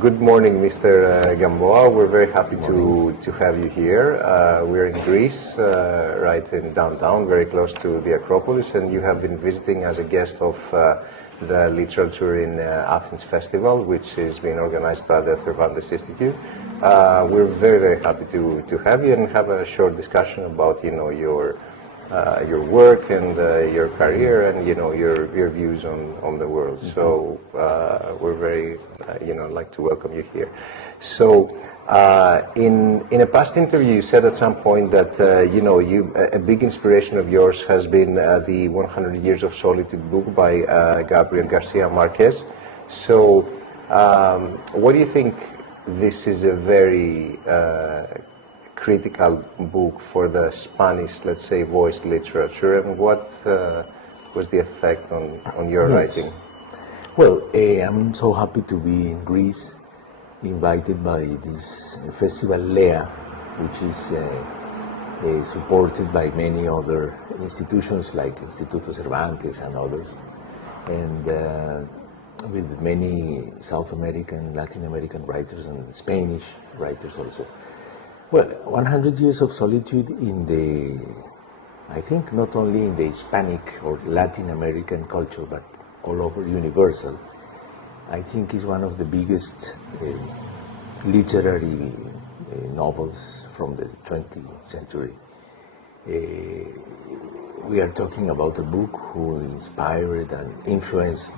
Good morning, Mr. Gamboa. We're very happy to have you here. We're in Greece, right in downtown, very close to the Acropolis, and you have been visiting as a guest of the Literature in Athens Festival, which is being organized by the Cervantes Institute. We're very, very happy to have you and have a short discussion about, your work and your career and, your views on the world. So we're very, like to welcome you here. So in a past interview, you said at some point that, a big inspiration of yours has been the 100 Years of Solitude book by Gabriel Garcia Marquez. So what do you think? This is a very critical book for the Spanish, let's say, voiced literature, and what was the effect on your writing? Well, I'm so happy to be in Greece, invited by this Festival Lea, which is supported by many other institutions like Instituto Cervantes and others, and with many South American, Latin American writers and Spanish writers also. Well, 100 Years of Solitude I think not only in the Hispanic or Latin American culture, but all over universal, I think is one of the biggest literary novels from the 20th century. We are talking about a book who inspired and influenced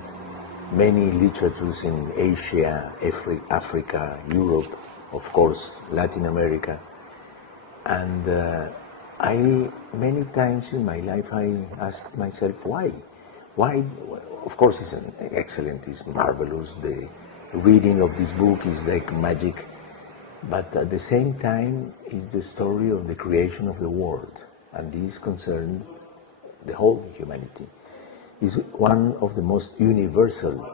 many literatures in Asia, Africa, Europe, of course, Latin America. And many times in my life, I asked myself, why? Why? Of course, it's excellent, it's marvelous. The reading of this book is like magic. But at the same time, it's the story of the creation of the world. And this concerns the whole humanity. It's one of the most universal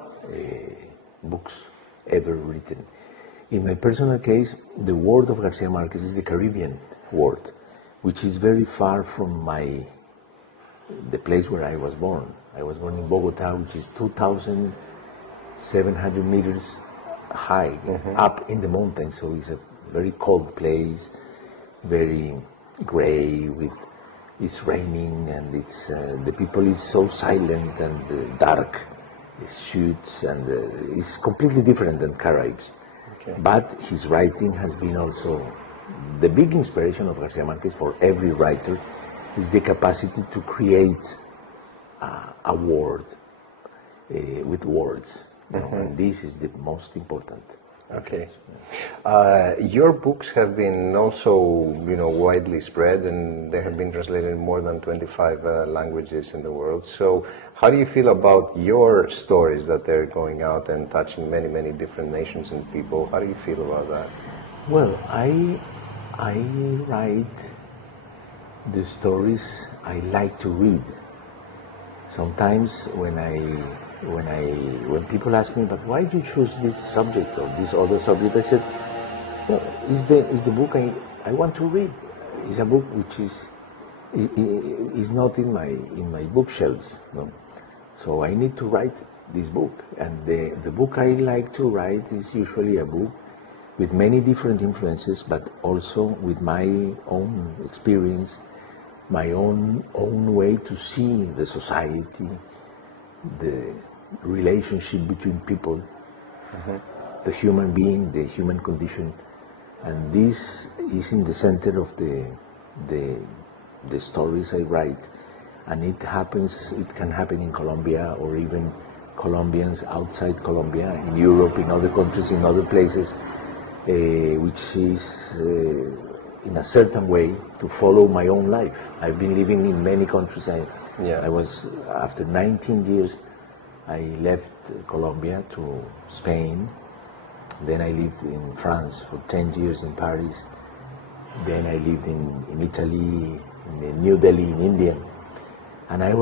books ever written. In my personal case, the world of Garcia Marquez is the Caribbean world, which is very far from the place where I was born. I was born in Bogota, which is 2,700 meters high, up in the mountains. So it's a very cold place, very gray, it's raining, and the people is so silent and dark, suits, and it's completely different than Caribs. But his writing has been also the big inspiration of Garcia Marquez for every writer is the capacity to create a word with words. And this is the most important. Okay. Your books have been also, widely spread, and they have been translated in more than 25 languages in the world. So how do you feel about your stories that they're going out and touching many, many different nations and people? How do you feel about that? Well, I write the stories I like to read. Sometimes when people ask me, but why do you choose this subject or this other subject? I said, well, it's the book I want to read. It's a book which is not in my bookshelves. No? So I need to write this book. And the book I like to write is usually a book with many different influences, but also with my own experience, my own way to see the society, the relationship between people, the human being, the human condition, and this is in the center of the stories I write. And it can happen in Colombia, or even Colombians outside Colombia, in Europe, in other countries, in other places, which is in a certain way to follow my own life. I've been living in many countries. I was, after 19 years, I left Colombia to Spain. Then I lived in France for 10 years in Paris. Then I lived in Italy, in New Delhi, in India. And I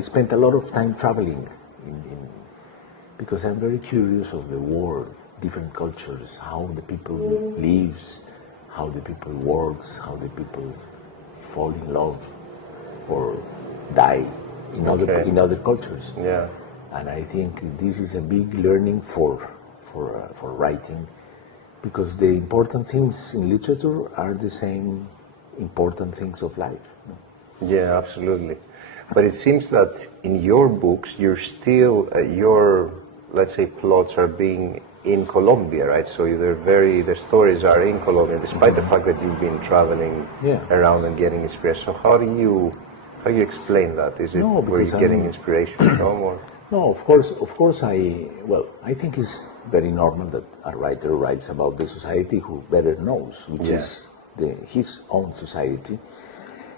spent a lot of time traveling because I'm very curious of the world, different cultures, how the people lives, how the people works, how the people fall in love or die in other cultures. Yeah. And I think this is a big learning for for writing, because the important things in literature are the same important things of life. No? Yeah, absolutely. But it seems that in your books, you're still, your, let's say, plots are being in Colombia, right? So the stories are in Colombia, despite the fact that you've been traveling around and getting inspiration. So how do you explain that? Is it where you're getting inspiration from, or? No, of course I think it's very normal that a writer writes about the society who better knows, which is his own society.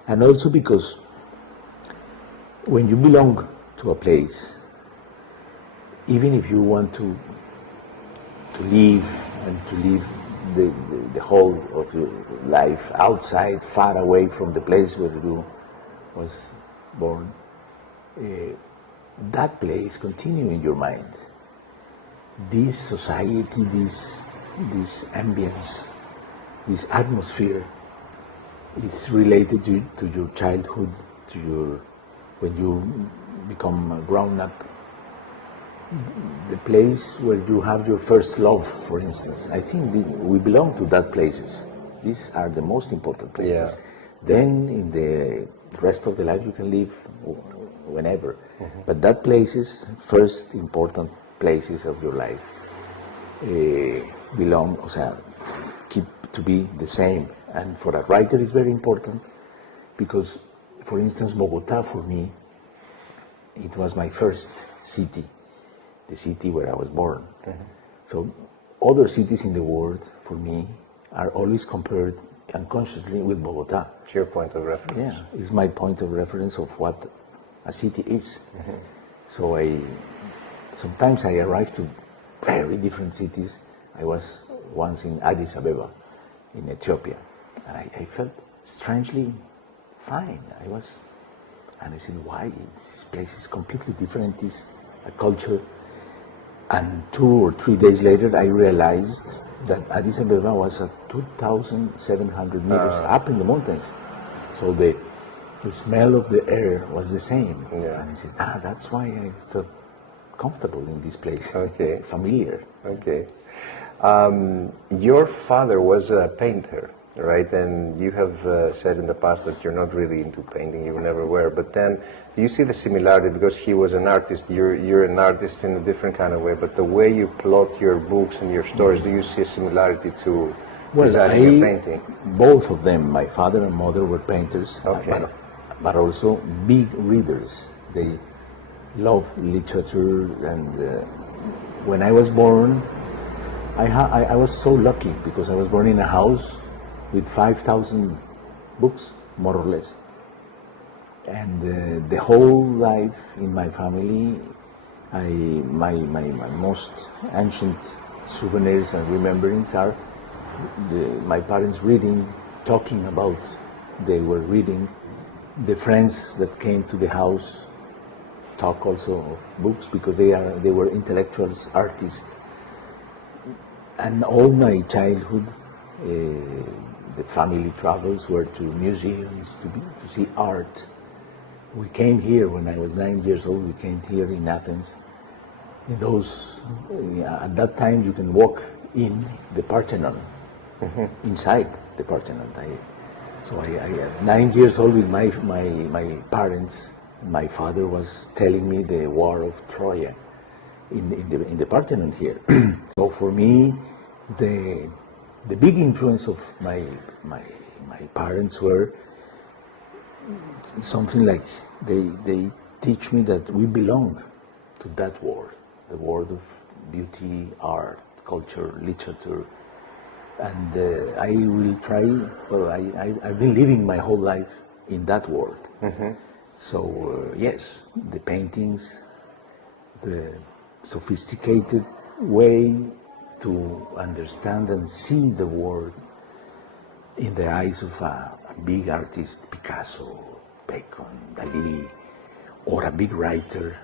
And also because when you belong to a place, even if you want to live and to live the whole of your life outside, far away from the place where you was born, that place continue in your mind. This society, this ambience, this atmosphere is related to your childhood, to your, when you become grown up, the place where you have your first love, for instance. I think we belong to that places. These are the most important places. Yeah. Then in the rest of the life you can live whenever. But that places, first important places of your life, belong, o sea, keep to be the same. And for a writer it's very important because, for instance, Bogota for me, it was my first city, the city where I was born. So other cities in the world, for me, are always compared unconsciously with Bogota. It's your point of reference. Yeah, it's my point of reference of what a city is. So sometimes I arrive to very different cities. I was once in Addis Ababa, in Ethiopia, and I felt strangely fine. And I said, why? This place is completely different, it's a culture. And 2 or 3 days later, I realized that Addis Ababa was at 2,700 meters up in the mountains. So the smell of the air was the same. Yeah. And I said, that's why I felt comfortable in this place, Okay. familiar. Okay. Your father was a painter, right? And you have said in the past that you're not really into painting, you never were. But then, do you see the similarity? Because he was an artist, you're an artist in a different kind of way. But the way you plot your books and your stories, do you see a similarity to designing your painting? Both of them, my father and mother, were painters, Okay. but also big readers. They love literature, and when I was born, I was so lucky because I was born in a house with 5,000 books, more or less. And the whole life in my family, my most ancient souvenirs and rememberings are my parents reading, talking about, they were reading, the friends that came to the house talk also of books because they were intellectuals, artists. And all my childhood, the family travels were to museums, to see art. We came here when I was 9 years old, we came here in Athens. At that time you can walk in the Parthenon, inside the Parthenon. So I at 9 years old with my parents, my father was telling me the war of Troy in the Parthenon here. So for me, the big influence of my parents were something like they teach me that we belong to that world, the world of beauty, art, culture, literature. And I will try, I've been living my whole life in that world. So yes, the paintings, the sophisticated way to understand and see the world in the eyes of a big artist, Picasso, Bacon, Dali, or a big writer,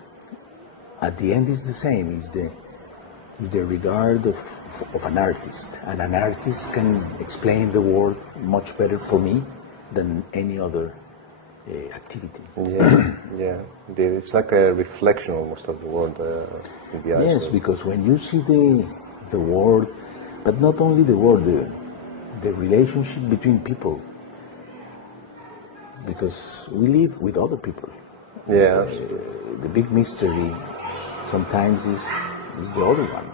at the end is the same, is the regard of an artist. And an artist can explain the world much better for me than any other activity. Yeah. It's like a reflection almost of the world in the eyes. Yes, because when you see the world, but not only the world, the relationship between people, because we live with other people. Yeah. The big mystery sometimes is the other one.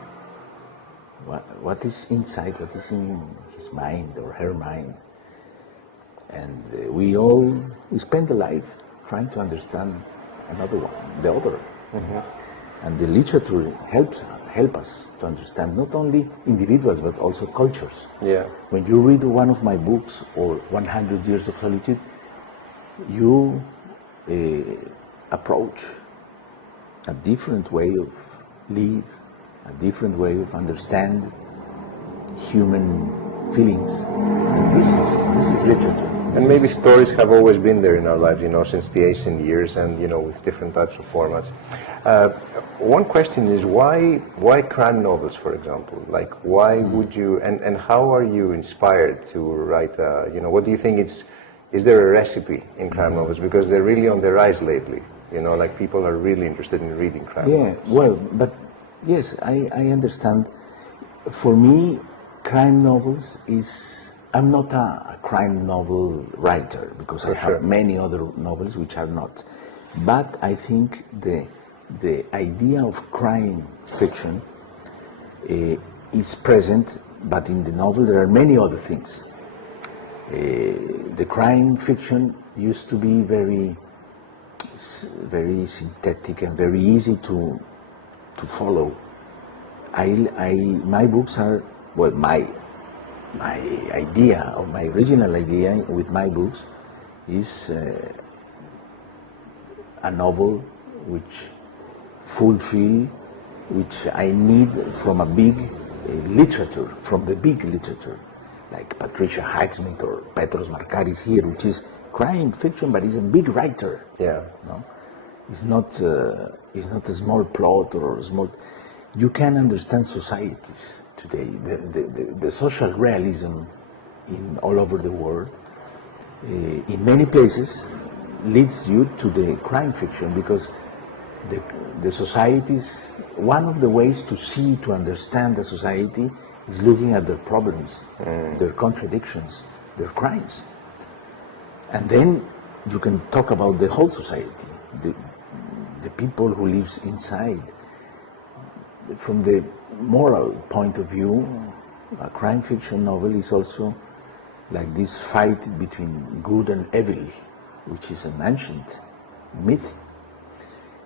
What is inside, what is in his mind or her mind. And we spend a life trying to understand another one, the other. And the literature help us to understand not only individuals but also cultures. Yeah. When you read one of my books or 100 Years of Solitude, you approach a different way of live, a different way of understand human feelings. This is literature. And maybe stories have always been there in our lives, since the ancient years, and with different types of formats. One question is why crime novels, for example? Like, why would you, and how are you inspired to write? What do you think is there a recipe in crime novels? Because they're really on the rise lately. Like people are really interested in reading crime novels. Yeah, well, but yes, I understand. For me, crime novels I'm not a crime novel writer, because I have many other novels which are not. But I think the idea of crime fiction is present, but in the novel there are many other things. The crime fiction used to be very synthetic and very easy to follow. My books are, well, my idea, or my original idea with my books is a novel which I need from a big literature, from the big literature, like Patricia Highsmith or Petros Markaris here, which is crime fiction, but he's a big writer. Yeah. No? It's not a small plot or a small. You can understand societies today. The social realism in all over the world, in many places, leads you to the crime fiction, because the societies, one of the ways to understand the society is looking at their problems, their contradictions, their crimes. And then you can talk about the whole society, the people who lives inside. From the moral point of view, a crime fiction novel is also like this fight between good and evil, which is an ancient myth,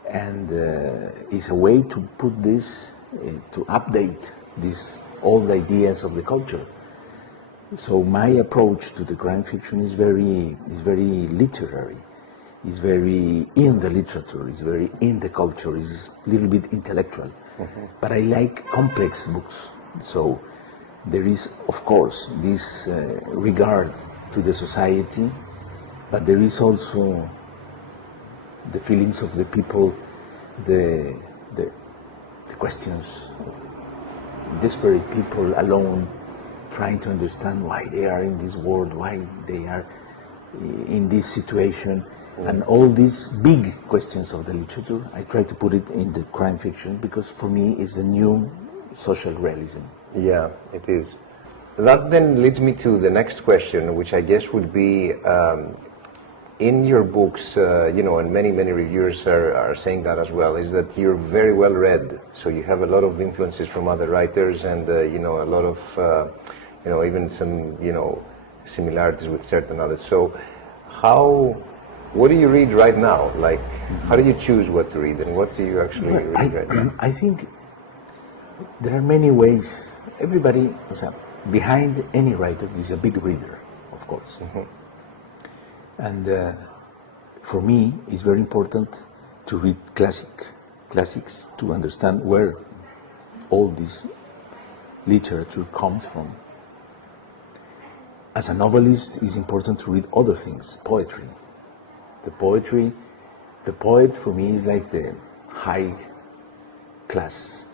and is a way to put this, to update these old ideas of the culture. So my approach to the crime fiction is very literary, is very in the literature, is very in the culture, is a little bit intellectual. But I like complex books. So there is, of course, this regard to the society, but there is also the feelings of the people, the questions of desperate people alone, trying to understand why they are in this world, why they are in this situation. And all these big questions of the literature, I try to put it in the crime fiction, because for me it's the new social realism. Yeah, it is. That then leads me to the next question, which I guess would be, in your books, and many reviewers are saying that as well, is that you're very well read. So you have a lot of influences from other writers, and a lot of, even some, similarities with certain others. So what do you read right now? Like, how do you choose what to read, and what do you actually read right now? I think there are many ways. Everybody, behind any writer is a big reader, of course. And for me, it's very important to read classics to understand where all this literature comes from. As a novelist, it's important to read other things, poetry. The poet for me is like the high class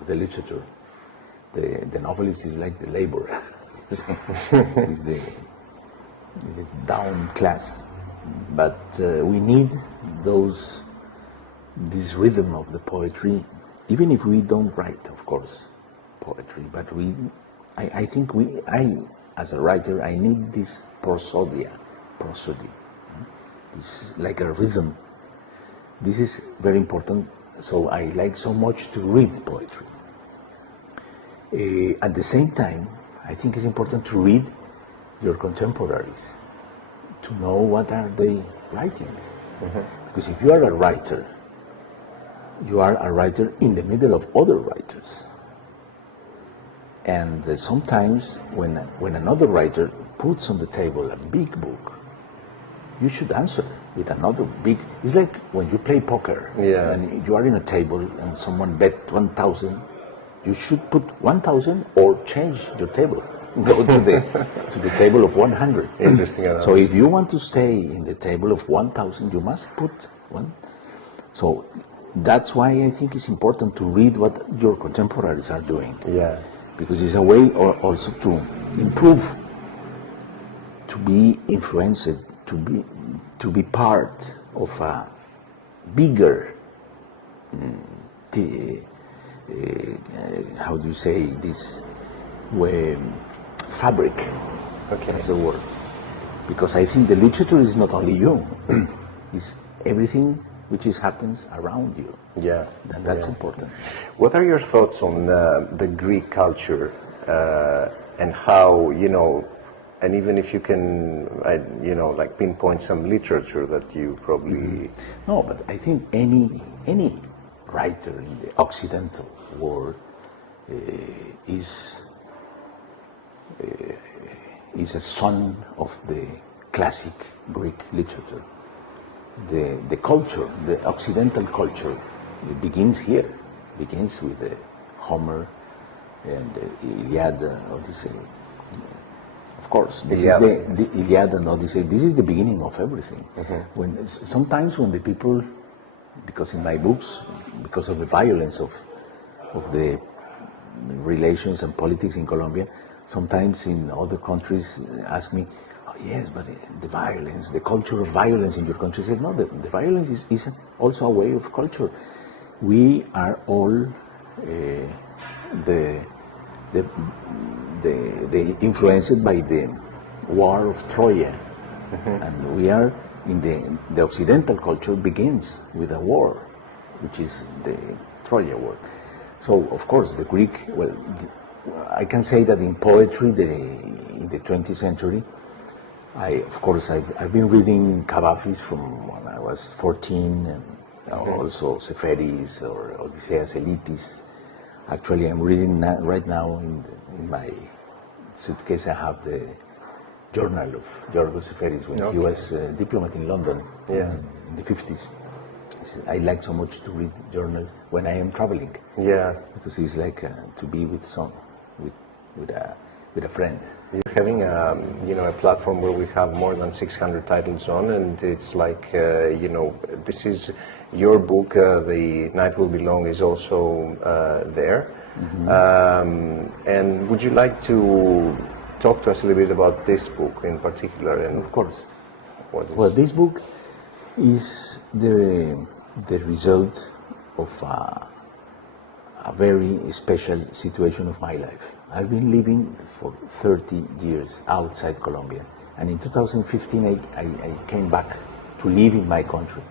of the literature. The novelist is like the labor. Is the down class. But we need this rhythm of the poetry, even if we don't write, of course, poetry, but I think as a writer, I need this prosody. It's like a rhythm. This is very important, so I like so much to read poetry. At the same time, I think it's important to read your contemporaries, to know what are they writing. Because if you are a writer in the middle of other writers. And sometimes when another writer puts on the table a big book, you should answer with another big. It's like when you play poker, and you are in a table and someone bet 1,000, you should put 1,000 or change your table. Go to the table of 100. Interesting. So if you want to stay in the table of 1,000, you must put one. So that's why I think it's important to read what your contemporaries are doing. Yeah. Because it's a way also to improve, to be influenced, to be part of a bigger, how do you say this, fabric. Okay. That's the word. Because I think the literature is not only you, it's everything which happens around you. Yeah. And that's important. What are your thoughts on the Greek culture and how, and even if you can, like pinpoint some literature that you probably... No, but I think any writer in the Occidental world is a son of the classic Greek literature. The culture, the Occidental culture, begins here. Begins with Homer and the Iliad, Odyssey. Of course, this is the Iliad and Odyssey. This is the beginning of everything. Sometimes when the people, because in my books, because of the violence of the relations and politics in Colombia, sometimes in other countries ask me, oh yes, but the violence, the culture of violence in your country. I said, no, the violence is also a way of culture. We are all influenced by the war of Troy, and we are in the Occidental culture begins with a war, which is the Troja War. So of course the Greek, I can say that in poetry in the 20th century, I've been reading Cavafis from when I was 14, and also Seferis or Odysseus Elitis. Actually, I'm reading right now in my suitcase. I have the journal of Georgios Seferis when he was a diplomat in London in the 50s. I like so much to read journals when I am traveling. Yeah, because it's like to be with a friend. You're having a platform where we have more than 600 titles on, and it's like this is your book. The Night Will Be Long is also there. And would you like to talk to us a little bit about this book in particular? And of course. Well, this book is the result of a very special situation of my life. I've been living for 30 years outside Colombia, and in 2015 I came back to live in my country.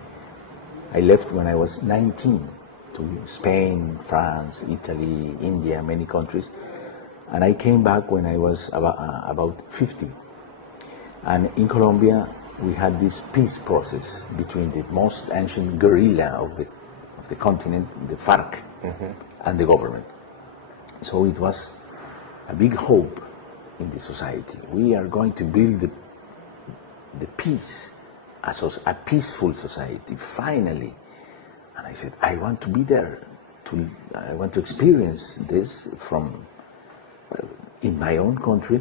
I left when I was 19 to Spain, France, Italy, India, many countries, and I came back when I was about 50. And in Colombia we had this peace process between the most ancient guerrilla of the continent, the FARC, and the government. So it was a big hope in the society. We are going to build the peace, a peaceful society, finally. And I said, I want to be there. I want to experience this in my own country.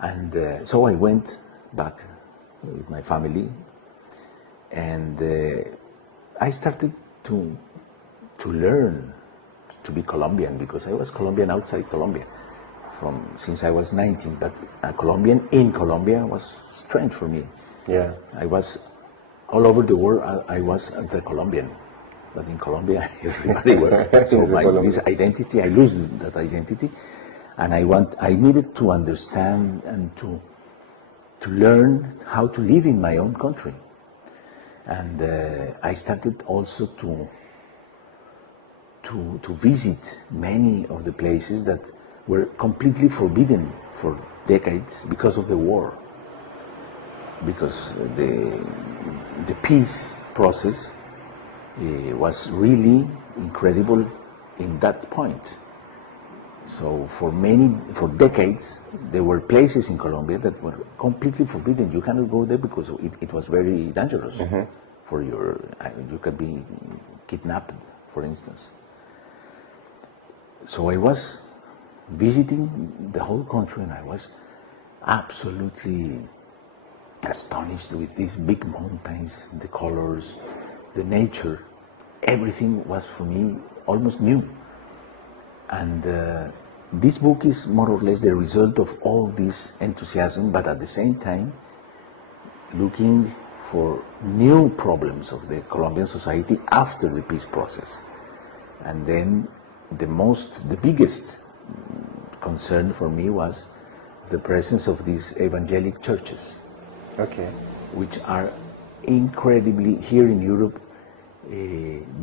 And so I went back with my family, and I started to learn to be Colombian, because I was Colombian outside Colombia since I was 19, but a Colombian in Colombia was strange for me. Yeah, I was all over the world. I was the Colombian, but in Colombia everybody were. So this identity, I lose that identity, and I needed to understand and to learn how to live in my own country. And I started also to visit many of the places that were completely forbidden for decades because of the war. Because the peace process was really incredible in that point. So for decades, there were places in Colombia that were completely forbidden. You cannot go there because it was very dangerous for you could be kidnapped, for instance. So I was visiting the whole country, and I was absolutely astonished with these big mountains, the colors, the nature. Everything was for me almost new. And this book is more or less the result of all this enthusiasm, but at the same time looking for new problems of the Colombian society after the peace process. And then the biggest concern for me was the presence of these evangelic churches, which are incredibly, here in Europe,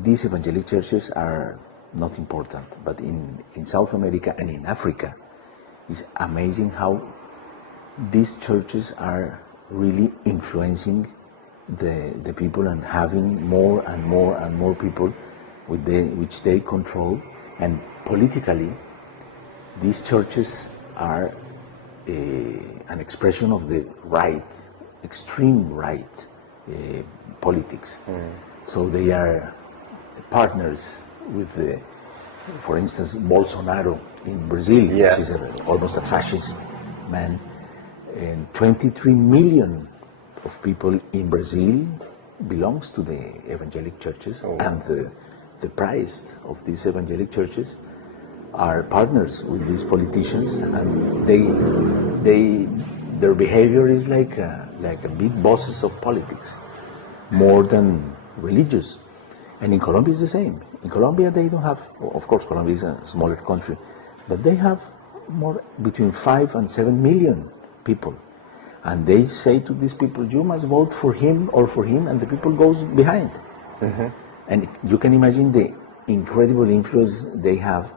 these evangelic churches are not important, but in South America and in Africa, it's amazing how these churches are really influencing the people and having more and more and more people which they control. And politically, these churches are an expression of the right, extreme right politics. So they are partners with, for instance, Bolsonaro in Brazil, which is almost a fascist man. And 23 million of people in Brazil belongs to the evangelic churches, and the priest of these evangelic churches are partners with these politicians, and their behavior is like big bosses of politics, more than religious. And in Colombia it's the same. In Colombia they don't have, of course Colombia is a smaller country, but they have more between 5 and 7 million people. And they say to these people, you must vote for him or for him, and the people goes behind. And you can imagine the incredible influence they have.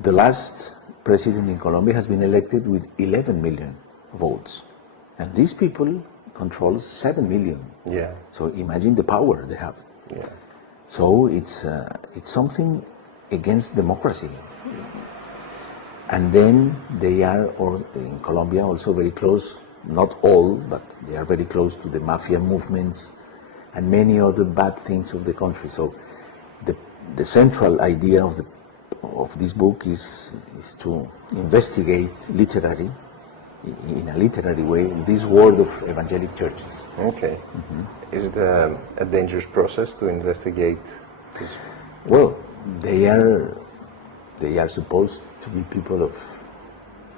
The last president in Colombia has been elected with 11 million votes. And these people control 7 million. So imagine the power they have. So it's something against democracy. And then they are, in Colombia, also very close, not all, but they are very close to the mafia movements and many other bad things of the country. So the central idea of this book is to investigate in a literary way, this world of evangelic churches. Is it a dangerous process to investigate this? Well, they are supposed to be people of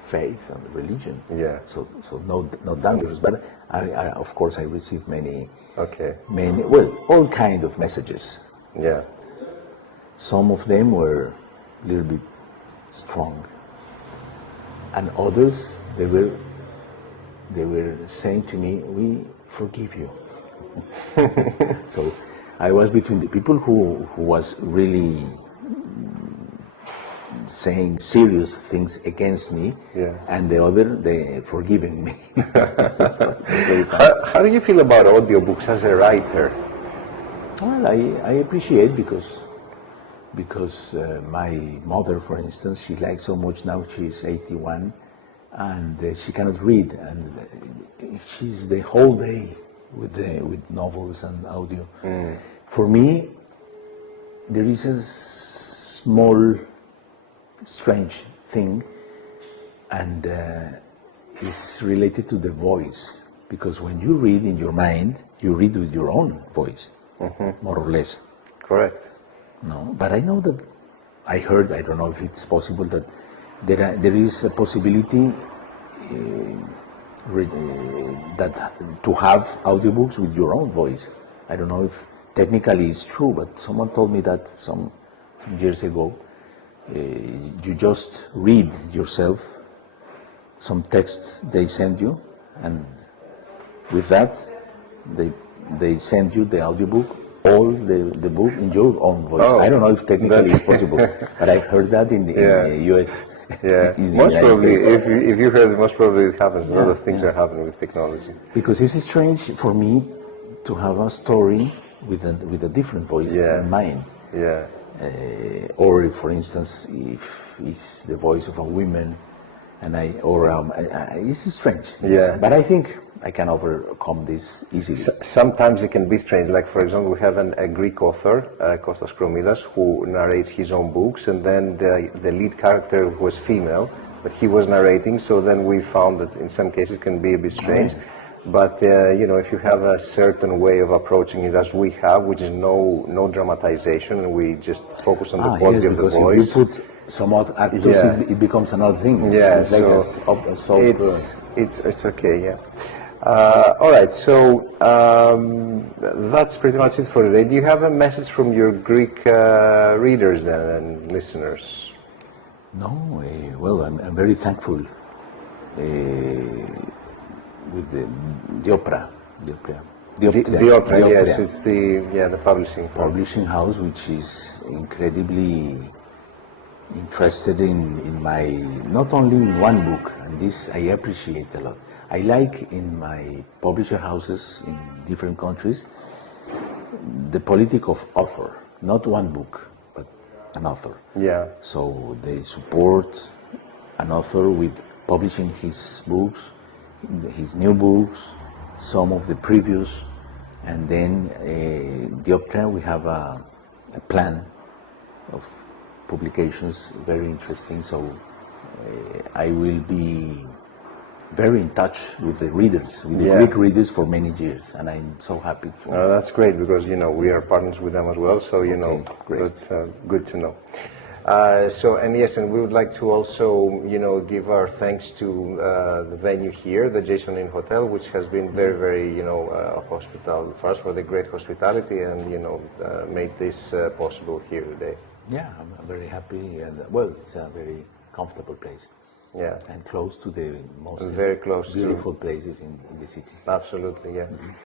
faith and religion. So not dangerous. But I of course I received many, all kind of messages. Some of them were a little bit strong, and others they were saying to me, we forgive you. So I was between the people who was really saying serious things against me, and the other, they forgiving me. So, how do you feel about audiobooks as a writer? Well, I appreciate because my mother, for instance, she likes so much now. She's 81, and she cannot read, and she's the whole day with novels and audio. For me, there is a small strange thing, and it's related to the voice, because when you read in your mind, you read with your own voice, more or less. Correct. No, but I know that I heard, I don't know if it's possible, that there is a possibility that to have audiobooks with your own voice. I don't know if technically it's true, but someone told me that some years ago, you just read yourself some text they send you, and with that, they send you the audiobook, all the book in your own voice. I don't know if technically it's possible, but I've heard that in the U.S. Yeah, most probably, if you heard it, most probably it happens. A lot of things are happening with technology. Because it's strange for me to have a story with a different voice than mine. Yeah. Or, for instance, if it's the voice of a woman, and it's strange. Yeah. But I think I can overcome this easily. Sometimes it can be strange. Like, for example, we have a Greek author, Kostas Kromidas, who narrates his own books, and then the lead character was female, but he was narrating, so then we found that in some cases it can be a bit strange. But, if you have a certain way of approaching it as we have, which is no dramatization, and we just focus on the quality of the voice. If you put some other actors, it becomes another thing. It's it's okay, yeah. All right, so that's pretty much it for today. Do you have a message from your Greek readers then and listeners? No, well, I'm very thankful with the Dioptra, yes, it's the publishing house, which is incredibly interested in my, not only in one book, and this I appreciate a lot. I like in my publisher houses in different countries the politic of author, not one book, but an author. Yeah. So they support an author with publishing his books, his new books, some of the previous, and then Dioptra, we have a plan of publications, very interesting. So I will be very in touch with the readers, with the Greek readers for many years, and I'm so happy. That's great, because we are partners with them as well, so that's good to know. And we would like to also give our thanks to the venue here, the Jason Inn Hotel, which has been very, very hospitable for us, for the great hospitality, and made this possible here today. Yeah, I'm very happy, and well, it's a very comfortable place. Yeah. And close to the most very close beautiful places in the city. Absolutely, yeah.